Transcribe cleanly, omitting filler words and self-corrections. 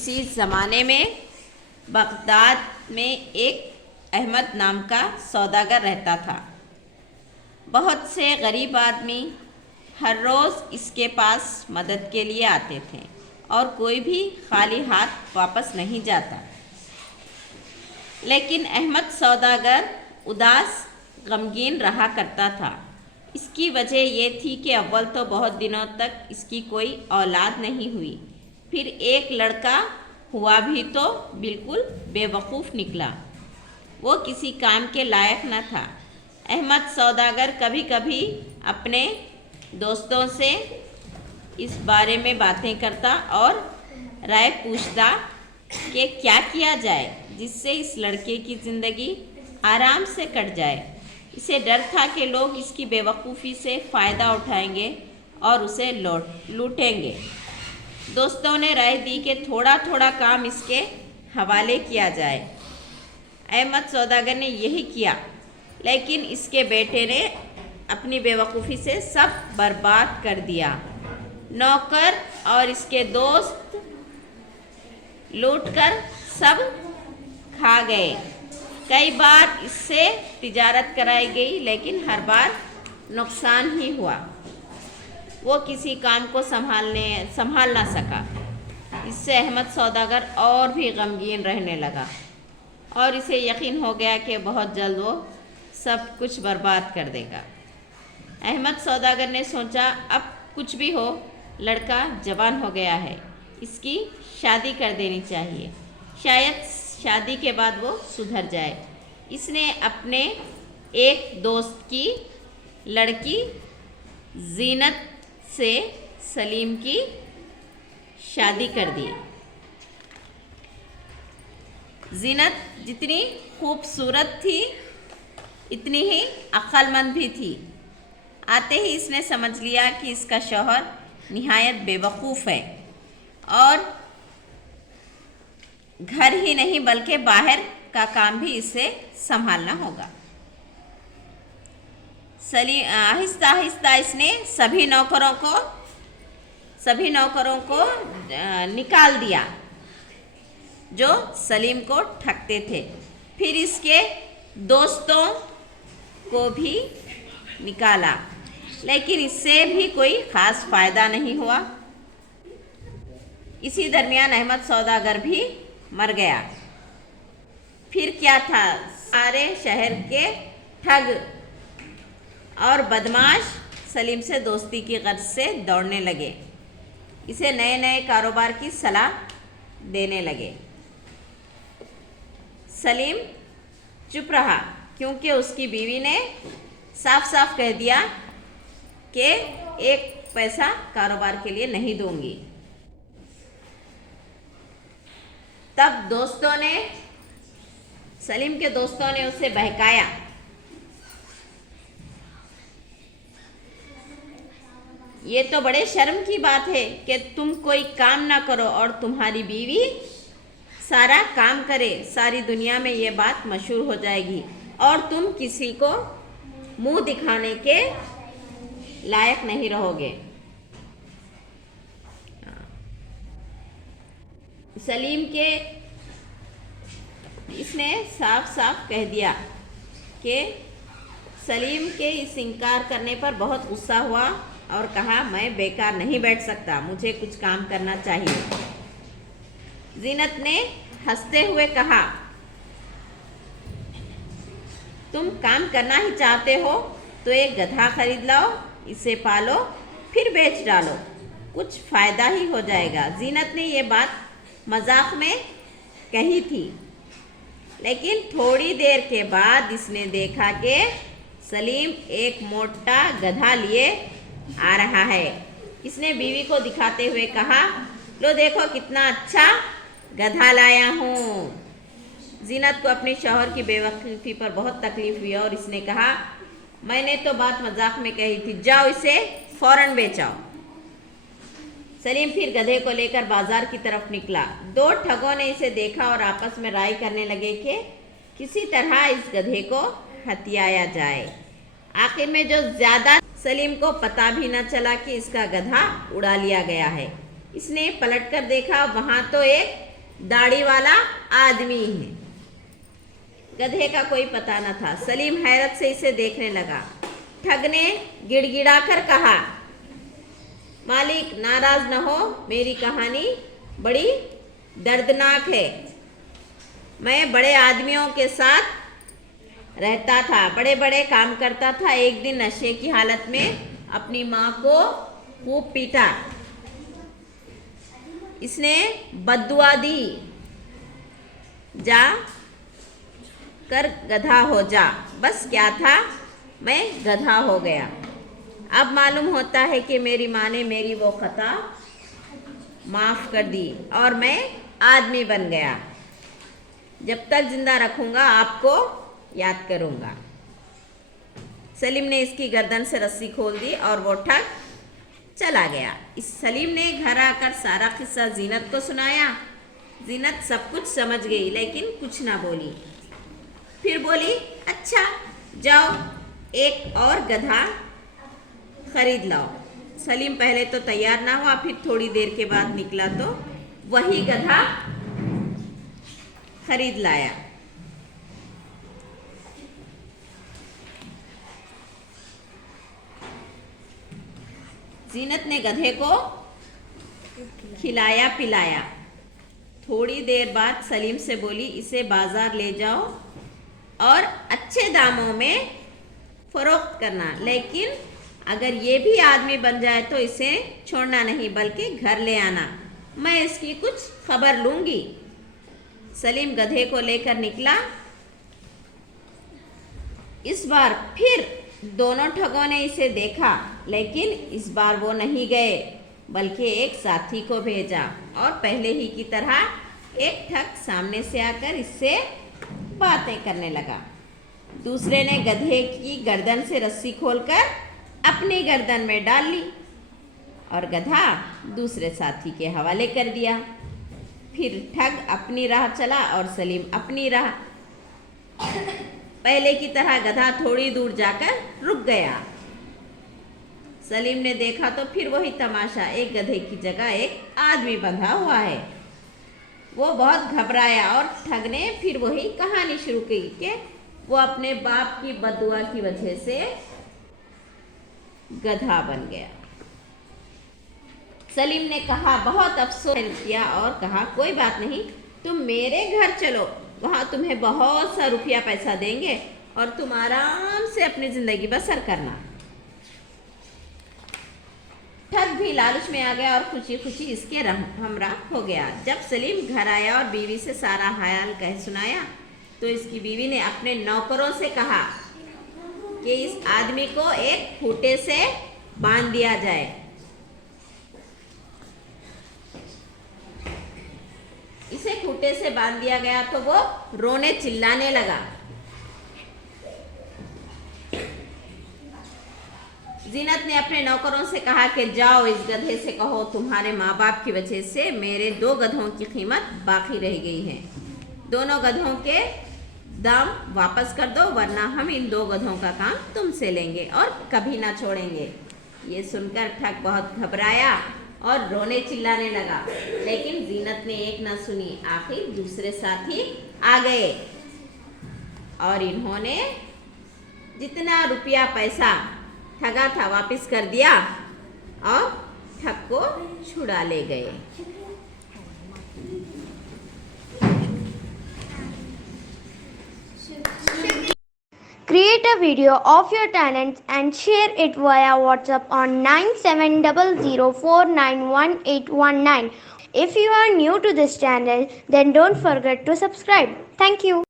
किसी ज़माने में बगदाद में एक अहमद नाम का सौदागर रहता था। बहुत से गरीब आदमी हर रोज़ इसके पास मदद के लिए आते थे और कोई भी खाली हाथ वापस नहीं जाता। लेकिन अहमद सौदागर उदास गमगीन रहा करता था। इसकी वजह ये थी कि अव्वल तो बहुत दिनों तक इसकी कोई औलाद नहीं हुई, फिर एक लड़का हुआ भी तो बिल्कुल बेवकूफ़ निकला। वो किसी काम के लायक न था। अहमद सौदागर कभी कभी अपने दोस्तों से इस बारे में बातें करता और राय पूछता कि क्या किया जाए जिससे इस लड़के की ज़िंदगी आराम से कट जाए। इसे डर था कि लोग इसकी बेवकूफ़ी से फ़ायदा उठाएंगे और उसे लूटेंगे। दोस्तों ने राय दी कि थोड़ा थोड़ा काम इसके हवाले किया जाए। अहमद सौदागर ने यही किया, लेकिन इसके बेटे ने अपनी बेवकूफ़ी से सब बर्बाद कर दिया। नौकर और इसके दोस्त लूटकर सब खा गए। कई बार इससे तिजारत कराई गई, लेकिन हर बार नुकसान ही हुआ। वो किसी काम को संभाल ना सका। इससे अहमद सौदागर और भी गमगीन रहने लगा और इसे यकीन हो गया कि बहुत जल्द वो सब कुछ बर्बाद कर देगा। अहमद सौदागर ने सोचा, अब कुछ भी हो, लड़का जवान हो गया है, इसकी शादी कर देनी चाहिए। शायद शादी के बाद वो सुधर जाए। इसने अपने एक दोस्त की लड़की जीनत से सलीम की शादी कर दी। जीनत जितनी खूबसूरत थी, इतनी ही अक्लमंद भी थी। आते ही इसने समझ लिया कि इसका शौहर निहायत बेवकूफ़ है और घर ही नहीं बल्कि बाहर का काम भी इसे संभालना होगा। आहिस्ता आहिस्ता इसने सभी नौकरों को निकाल दिया जो सलीम को ठगते थे। फिर इसके दोस्तों को भी निकाला, लेकिन इससे भी कोई ख़ास फ़ायदा नहीं हुआ। इसी दरमियान अहमद सौदागर भी मर गया। फिर क्या था, सारे शहर के ठग और बदमाश सलीम से दोस्ती की गर्ज से दौड़ने लगे। इसे नए नए कारोबार की सलाह देने लगे। सलीम चुप रहा, क्योंकि उसकी बीवी ने साफ साफ कह दिया कि एक पैसा कारोबार के लिए नहीं दूंगी। तब सलीम के दोस्तों ने उसे बहकाया। ये तो बड़े शर्म की बात है कि तुम कोई काम ना करो और तुम्हारी बीवी सारा काम करे। सारी दुनिया में ये बात मशहूर हो जाएगी और तुम किसी को मुंह दिखाने के लायक नहीं रहोगे। सलीम के इसने साफ साफ कह दिया कि सलीम के इस इनकार करने पर बहुत गुस्सा हुआ और कहा, मैं बेकार नहीं बैठ सकता, मुझे कुछ काम करना चाहिए। जीनत ने हंसते हुए कहा, तुम काम करना ही चाहते हो तो एक गधा खरीद लाओ, इसे पालो, फिर बेच डालो, कुछ फ़ायदा ही हो जाएगा। जीनत ने ये बात मजाक में कही थी, लेकिन थोड़ी देर के बाद इसने देखा कि सलीम एक मोटा गधा लिए आ रहा है। इसने बीवी को दिखाते हुए कहा, लो देखो कितना अच्छा गधा लाया हूँ। जीनत को अपने शौहर की बेवकूफ़ी पर बहुत तकलीफ़ हुई और इसने कहा, मैंने तो बात मजाक में कही थी, जाओ इसे फ़ौरन बेचाओ। सलीम फिर गधे को लेकर बाजार की तरफ निकला। दो ठगों ने इसे देखा और आपस में राय करने लगे कि किसी तरह इस गधे को हथियाया जाए। आखिर में जो ज़्यादा सलीम को पता भी न चला कि इसका गधा उड़ा लिया गया है। इसने पलटकर देखा, वहाँ तो एक दाढ़ी वाला आदमी है। गधे का कोई पता न था। सलीम हैरत से इसे देखने लगा। ठग ने गिड़गिड़ाकर कहा, मालिक नाराज न हो, मेरी कहानी बड़ी दर्दनाक है। मैं बड़े आदमियों के साथ रहता था, बड़े बड़े काम करता था। एक दिन नशे की हालत में अपनी माँ को खूब पीटा। इसने बद्दुआ दी, जा कर गधा हो जा। बस क्या था, मैं गधा हो गया। अब मालूम होता है कि मेरी माँ ने मेरी वो खता माफ़ कर दी और मैं आदमी बन गया। जब तक जिंदा रखूँगा आपको याद करूँगा। सलीम ने इसकी गर्दन से रस्सी खोल दी और वो ठग चला गया। इस सलीम ने घर आकर सारा किस्सा जीनत को सुनाया। जीनत सब कुछ समझ गई लेकिन कुछ ना बोली। फिर बोली, अच्छा जाओ एक और गधा खरीद लाओ। सलीम पहले तो तैयार ना हुआ, फिर थोड़ी देर के बाद निकला तो वही गधा खरीद लाया। जीनत ने गधे को खिलाया पिलाया। थोड़ी देर बाद सलीम से बोली, इसे बाजार ले जाओ और अच्छे दामों में फरोख्त करना, लेकिन अगर ये भी आदमी बन जाए तो इसे छोड़ना नहीं बल्कि घर ले आना। मैं इसकी कुछ खबर लूँगी। सलीम गधे को लेकर निकला। इस बार फिर दोनों ठगों ने इसे देखा, लेकिन इस बार वो नहीं गए बल्कि एक साथी को भेजा और पहले ही की तरह एक ठग सामने से आकर इससे बातें करने लगा। दूसरे ने गधे की गर्दन से रस्सी खोलकर अपनी गर्दन में डाल ली और गधा दूसरे साथी के हवाले कर दिया। फिर ठग अपनी राह चला और सलीम अपनी राह। पहले की तरह गधा थोड़ी दूर जाकर रुक गया। सलीम ने देखा तो फिर वही तमाशा, एक गधे की जगह एक आदमी बंधा हुआ है। वो बहुत घबराया और ठग ने फिर वही कहानी शुरू की कि वो अपने बाप की बददुआ की वजह से गधा बन गया। सलीम ने कहा, बहुत अफसोस किया और कहा, कोई बात नहीं, तुम मेरे घर चलो, वहाँ तुम्हें बहुत सा रुपया पैसा देंगे और तुम आराम से अपनी ज़िंदगी बसर करना। ठग भी लालच में आ गया और खुशी खुशी इसके हमरा हो गया। जब सलीम घर आया और बीवी से सारा हाल कह सुनाया तो इसकी बीवी ने अपने नौकरों से कहा कि इस आदमी को एक खूंटे से बांध दिया जाए। इसे खूंटे से बांध दिया गया तो वो रोने चिल्लाने लगा। जीनत ने अपने नौकरों से कहा कि जाओ इस गधे से कहो तुम्हारे माँ बाप की वजह से मेरे 2 गधों की कीमत बाकी रह गई है। दोनों गधों के दाम वापस कर दो, वरना हम इन 2 गधों का काम तुमसे लेंगे और कभी ना छोड़ेंगे। ये सुनकर ठग बहुत घबराया और रोने चिल्लाने लगा, लेकिन जीनत ने एक ना सुनी। आखिर दूसरे साथी आ गए और इन्होंने जितना रुपया पैसा ठगा था वापस कर दिया और ठग को छुड़ा ले गए। Create a video of your talents and share it via WhatsApp on 9700491819. If you are new to this channel, then don't forget to subscribe. Thank you.